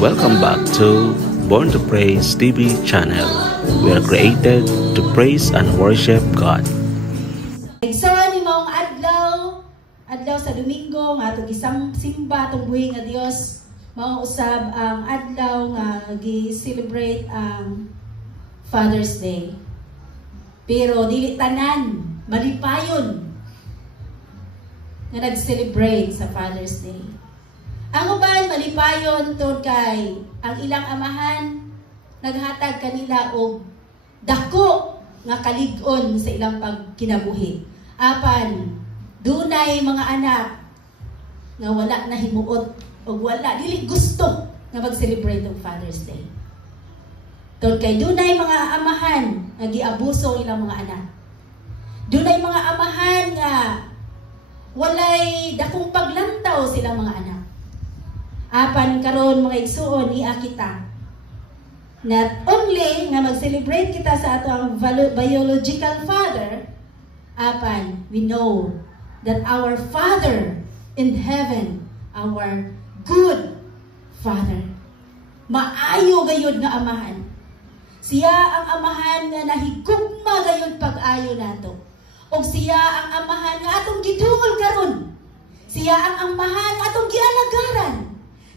Welcome back to Born to Praise TV channel. We are created to praise and worship God. So, ni maong adlaw sa Domingo nga atong isang simba atong buhi nga Dios, mao usab ang adlaw nga gi-celebrate ang Father's Day. Pero dili tanan malipayon nga nag-celebrate sa Father's Day. Ang uban malipayon tungod kay ang ilang amahan naghatag kanila og dako nga kalig-on sa ilang pagkinabuhi. Apan dunay mga anak nga wala na himuot o wala dili gusto nga mag-celebrate ng Father's Day. Tungod kay dunay mga amahan nga giabuso ilang mga anak. Dunay mga amahan nga walay dakong paglantaw silang mga anak. Apan karon mga igsuon iya kita not only nga mag-celebrate kita sa ato ang biological father, apan we know that our Father in heaven, our good Father, maayo gayud nga amahan. Siya ang amahan nga nahigugma gayud pag-ayo nato. Og siya ang amahan nga atong gidungol karon. Siya ang amahan nga atong gialagaran.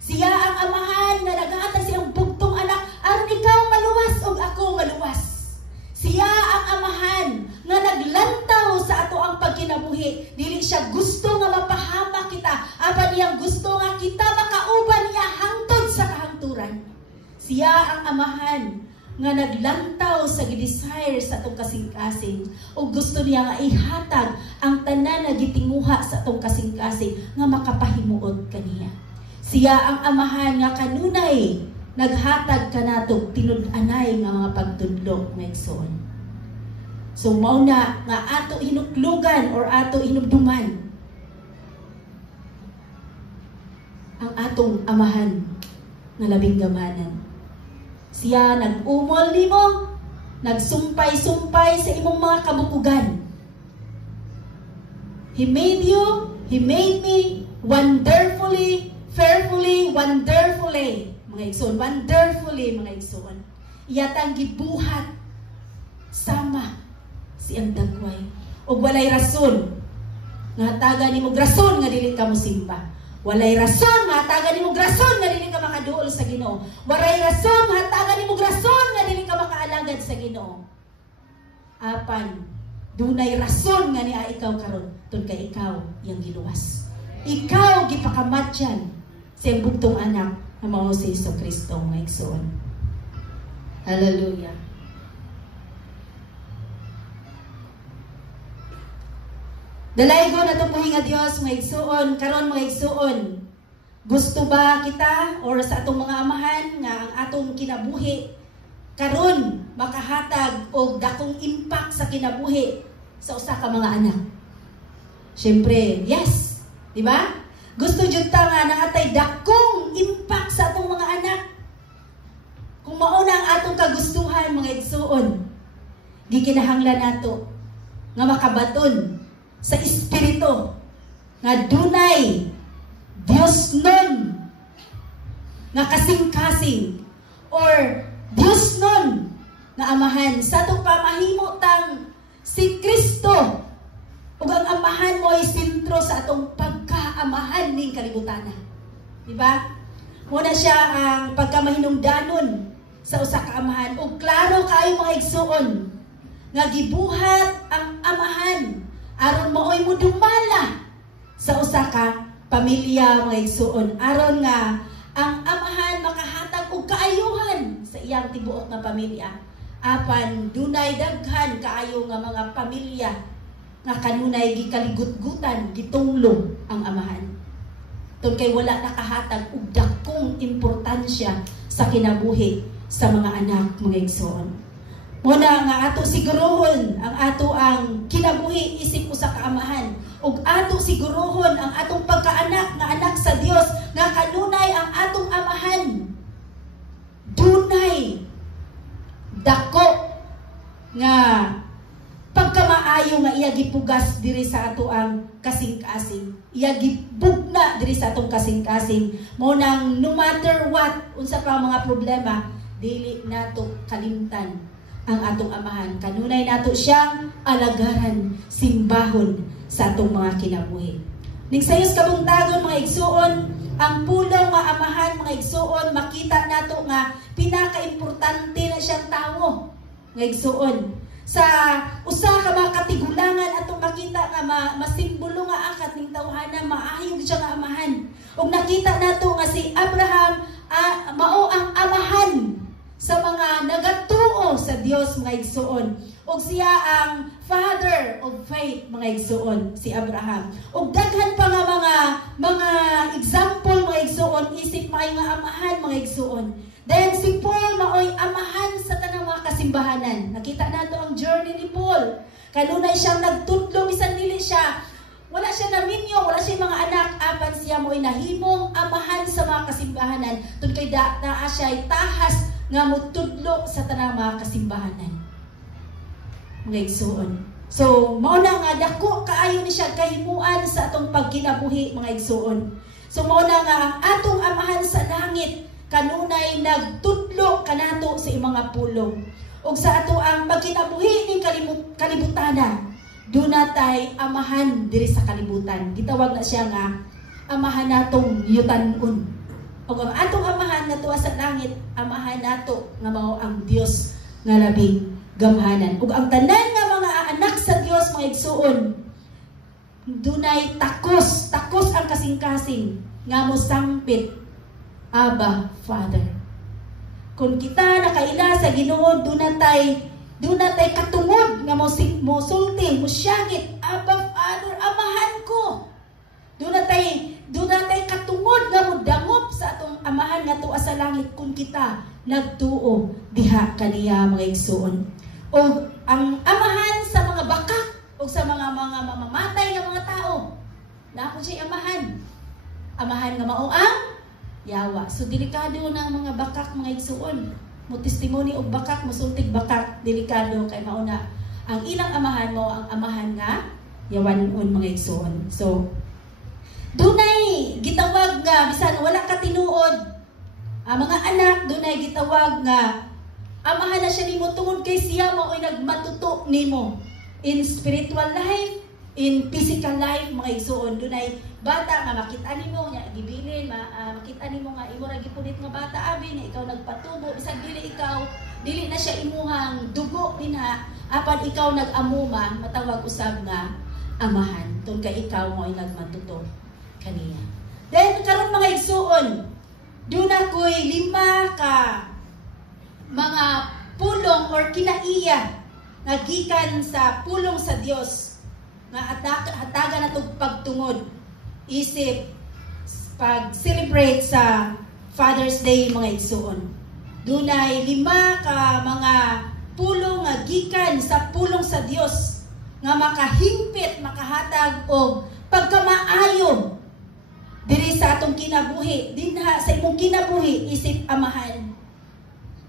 Siya ang amahan nga naghatag siyang bugtong anak aron ikaw maluwas ug ako maluwas. Siya ang amahan nga naglantaw sa ato ang pagkinabuhi. Dili siya gusto nga mapahamak kita, apan iyang gusto nga kita makauban niya hangtod sa kahangturan. Siya ang amahan nga naglantaw sa gidesire sa atong kasing-kasing ug gusto niya nga ihatag ang tanan nga gitinguha sa atong kasing-kasing nga makapahimuot kaniya. Siya ang amahan nga kanunay naghatag kanato tinud-anay nga mga pagtudlo nga igsoon. So mao na nga ato hinuklugan or ato hinumduman ang atong amahan nga labing gamanan. Siya nag-umol nimo, nagsumpay-sumpay sa imong mga kabukugan. He made you, He made me wonderfully, fearfully, wonderfully. Mga igsoon, wonderfully mga igsoon. Iyatang gibuhat sama siyang dagway. O walay rason nga hatagan nimo rason nga dili ka mosimba. Walay rason nga hatagan nimo rason nga dili ka makaduol sa Ginoo. Walay rason nga hatagan nimo rason nga dili ka makaalagad sa Ginoo. Apan dunay rason nga niya ikaw karon tungod kay ikaw yang giluwas. Ikaw gipakamatyan sa bugtong anak na mao si Jesucristo nga igsoon. Hallelujah. Dalaygo na itong buhi nga Diyos, mga igsuon, karon mga igsuon. Gusto ba kita or sa atong mga amahan nga ang atong kinabuhi karon makahatag og dakong impact sa kinabuhi sa usa ka mga anak? Syempre, yes. Di ba? Gusto jud ta nga nangatay dakong impact sa atong mga anak. Kung mauna ang atong kagustuhan, mga igsuon, di kinahanglan nato nga makabaton sa espiritu nga dunay Dios nun nga kasing-kasing or Dios nun nga amahan sa atong pamahimo tang si Kristo ug ang amahan mo ay sentro sa atong pagkaamahan ning kalibutan. Di ba? Muna siya ang pagkamahinungdanon sa usa ka amahan ug klaro kaayo mga igsuon nga gibuhat ang amahan aron maoy mo dumala sa usa ka pamilya mga igsuon aron nga ang amahan makahatag og kaayuhan sa iyang tibuok nga pamilya. Apan dunay daghan kaayo nga mga pamilya nga kanunay gikaligut-gutan gitunglo ang amahan. Tungod kay wala nakahatag og dakong importansya sa kinabuhi sa mga anak mga igsoon. Muna nga ato sigurohon ang ato ang kinabuhi isip usa ka amahan ug ato sigurohon ang atong pagkaanak nga anak sa Dios nga kanunay ang atong amahan dunay dako nga pagkamaayo nga iya gipugas diri sa ato ang kasing-kasing. Iya gibugna nga diri sa atong kasing-kasing mo nang no matter what unsa pa mga problema dili nato kalimtan ang atong amahan. Kanunay nato siyang alagaran, simbahon sa atong mga kinabuhi. Ning sayos kabungtagon mga igsuon, ang pulong nga amahan mga igsuon, makita nato nga pinaka-importante na siyang tawo nga igsuon. Sa usa ka mga katigulangan atong makita nga masimbolo nga akat ning tawhana maayo siya nga amahan. Ug nakita nato nga si Abraham mao ang amahan sa mga nagatuo sa Dios mga igsuon. Ug siya ang father of faith mga igsuon, si Abraham. Ug daghan pa nga mga example mga igsuon, isip maayo nga amahan mga igsuon. Then si Paul maoy amahan sa tanang mga kasimbahanan. Nakita nato ang journey ni Paul. Kanunay siyang nagtudlo bisan dili siya wala siya naminyo, wala siya mga anak, apan siya mo'y nahimong amahan sa mga kasimbahanan. Tun kay naa siya'y tahas nga mutudlo sa tanang mga kasimbahanan. Mga igsuon. So, mao na nga dako kaayo ni siya kahimuan sa atong pagkinabuhi mga igsuon. So, mao na nga ang atong amahan sa langit kanunay nagtudlo kanato sa mga pulong. Ug sa ato ang pagkinabuhi ning kalibutana, doon natay amahan diri sa kalibutan. Gitawag na siya nga amahan natong yutan-un. O ang atong amahan nga tuwa sa langit, amahan nato nga mao ang Dios nga labing gamhanan. Ug ang tanan nga mga anak sa Dios mga igsuon, dunay takos ang kasing-kasing nga mosampit Abba Father. Kung kita nakaila sa Ginoo, doon natay katungod nga mosulti, mosyagit, Abba Father, amahan ko. Doon natay katungod nga modangop sa atong amahan nga tuwa sa langit kung kita nagtuo diha kaniya mga igsuon. O ang amahan sa mga bakak o sa mga mamamatay nga mga tao, na ako siya amahan. Amahan nga mao ang Yawa. So delikado na ang mga bakak mga igsuon. Mo testimony og bakak, musultig bakak, delikado kay mauna ang ilang amahan mo ang amahan nga yawanon mga igsuon. So dunay gitawag nga bisan wala ka tinuod ang mga anak, dunay gitawag nga amahan na siya nimo tungod kay siya mao'y nagmatuto nimo in spiritual life, in physical life mga igsuon. Dunay bata nga makita nimo nya gibilin, makita nimo nga imo ra gipunit nga bata abi nga ikaw nagpatubo bisan dili na siya imuhang dugo dinha, apan ikaw nag-amuma, matawag usab nga amahan tungod kay ikaw mo ay nagmatuto kaniya. Then karon mga igsuon, duna koy 5 ka mga pulong or kinaiya nga gikan sa pulong sa Dios nga hatagan natong pagtungod isip pag-celebrate sa Father's Day mga igsuon. Dunay 5 ka mga pulong nga gikan sa pulong sa Dios nga makahimpit, makahatag og pagkamaayo diri sa atong kinabuhi, dinha sa imong kinabuhi isip amahan.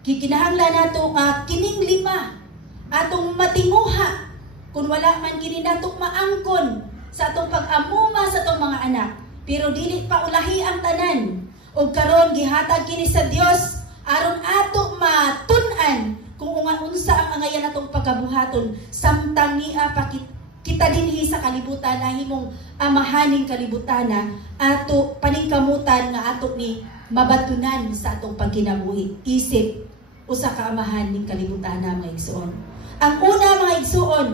Gikinahanglan nato nga kining 5 atong matimuha kung wala man kini nato maangkon sa atong pag-amuma sa atong mga anak, pero dili pa ulahi ang tanan. O karon gihatag kini sa Dios aron ato matun-an kung unsa ang angayan natong pagkabuhaton samtang niya pa kita dinhi sa kalibutan na himong amahaning kalibutana ato paningkamutan nga ato ni mabatunan sa atong pagkinabuhi isip usa ka amahan ning kalibutana mga igsuon. Ang una mga igsuon,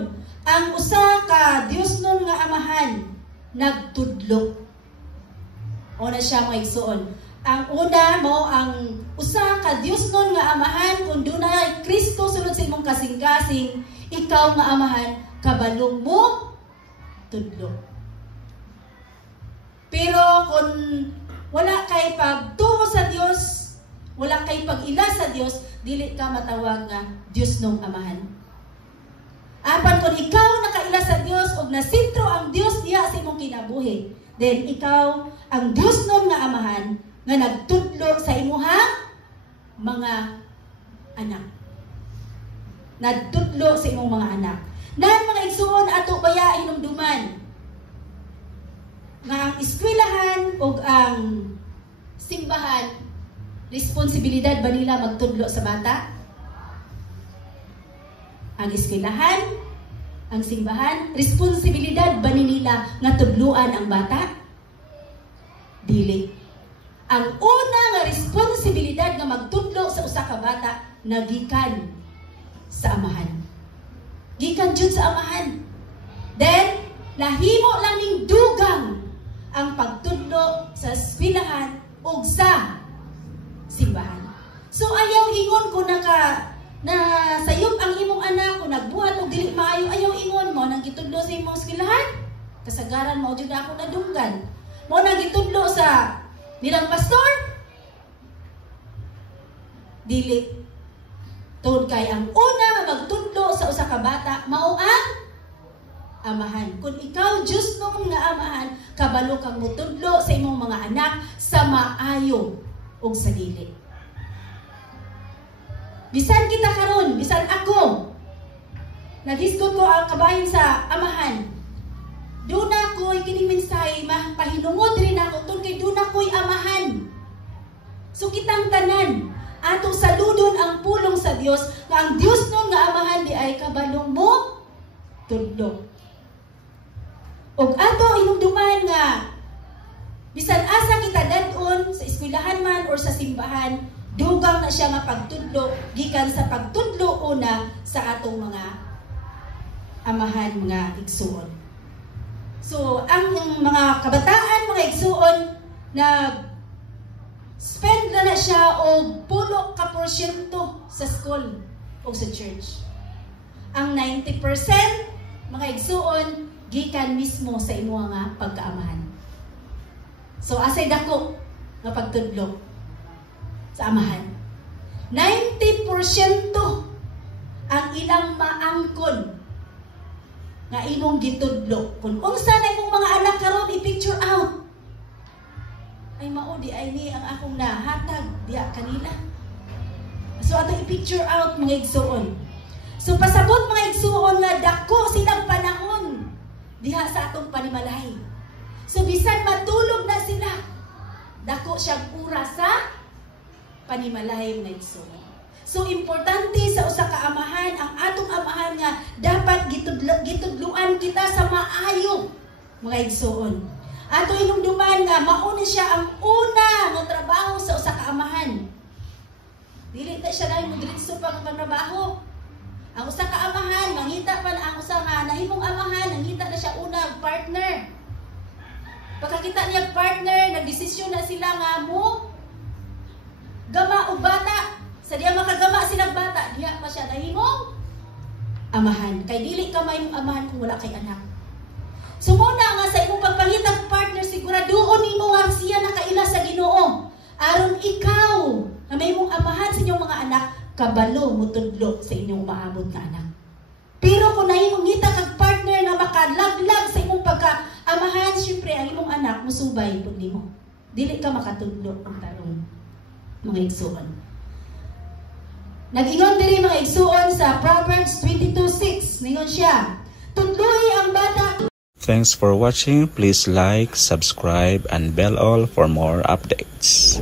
ang usa ka Dios nun nga amahan nagtudlo. Una siya mga igsuon. Ang una mo ang usa ka Dios nun nga amahan kung dunay Kristo sulod sa imong kasing-kasing, ikaw nga amahan kabalong mo tudlo. Pero kung wala kay pagtuo sa Dios, wala kay pag-ila sa Dios, dili ka matawag nga Dios nung amahan. Apan kung ikaw nakaila sa Dios ug nasentro ang Dios diha sa imong kinabuhi, then ikaw ang Dios nun nga amahan nga nagtudlo sa imuhang mga anak. Nagtudlo sa imong mga anak. Nan mga igsuon ato baya hinumduman. nga ang eskwelahan o ang simbahan, responsibilidad ba nila magtudlo sa bata? Ang eskwelahan, ang simbahan, responsibilidad ba nila nga tudluan ang bata? Dili. Ang una nga responsibilidad nga magtudlo sa usa ka bata nagikan sa amahan. Gikan jud sa amahan. Then lahimo lang ning dugang ang pagtudlo sa eskwelahan ug sa simbahan. So ayaw ingon ko na sayop ang imong anak kung nagbuhat og dili maayo, ayaw ingon mo nang gitudlo sa imong eskwelahan. Kasagaran mao jud ako nadunggan. Mo nang gitudlo sa nilang pastor. Dili. Tungod kay ang una nga magtudlo sa usa ka bata mao ang amahan. Kung ikaw Diyos nung nga amahan, kabalo kang mutudlo sa imong mga anak sa maayo ug sa dili. Bisan kita karon, bisan ako, naghisgot ko ang kabahin sa amahan. Doon ako'y kining mensahe, pahinungod rin ako, tungkol kay doon ako'y amahan. So kitang tanan, atong saludon ang pulong sa Dios nga ang Dios nun nga amahan di ay kabalong mo tudlo. Og ato inumduman nga bisan asa kita dadon sa eskwelahan man or sa simbahan, dugang na siya nga pagtudlo gikan sa pagtudlo una sa atong mga amahan, mga igsuon. So ang mga kabataan, mga igsuon na spend na siya og 10% sa school o sa church. Ang 90% mga igsuon gikan mismo sa imo nga pagkaamahan. So asay dako nga pagtudlo sa amahan. 90% ang ilang maangkon nga imong gitudlo. Kung unsa na imong mga anak karon i-picture out. Ay mao di ay ni ang akong nahatag diya kanila. So ato i-picture out mga igsuon. So pasabot mga igsuon nga dako silang panahon diha sa atong panimalahi. So bisan matulog na sila, dako siyang ura sa panimalahi mga igsuon. So importante sa usa ka amahan, ang atong amahan nga dapat gitudluan kita sa maayo mga igsuon. Ato inumduman nga mao ni siya ang una nga trabaho sa usa ka amahan. Dili ta siya dahil diretso pa ang trabaho. Ang usa ka amahan, mangita pa na ang usa nga nahimong amahan, nangita na siya una partner. Pagkakita niya partner, nagdesisyon na sila nga mo gama og bata. Sa diya makagama silang bata, diya pa siya nahimong amahan. Kay dili ka may amahan kung wala kay anak. Sumuna nga sa imong pagpangitag partner, siguraduon nimo nga siya nakaila sa Ginoo. Aron ikaw na may imong amahan sa inyong mga anak, kabalo mutudlo sa inyong maabot na anak. Pero kung nahimong ngita kag partner na makalaglag sa imong pagkaamahan, syempre ang imong anak musubay pud nimo. Dili ka makatudlo ang tarong mga igsuon. Nag-ingon diri mga igsuon sa Proverbs 22:6. Ningon siya, tudloy ang bata. Thanks for watching. Please like, subscribe, and bell all for more updates.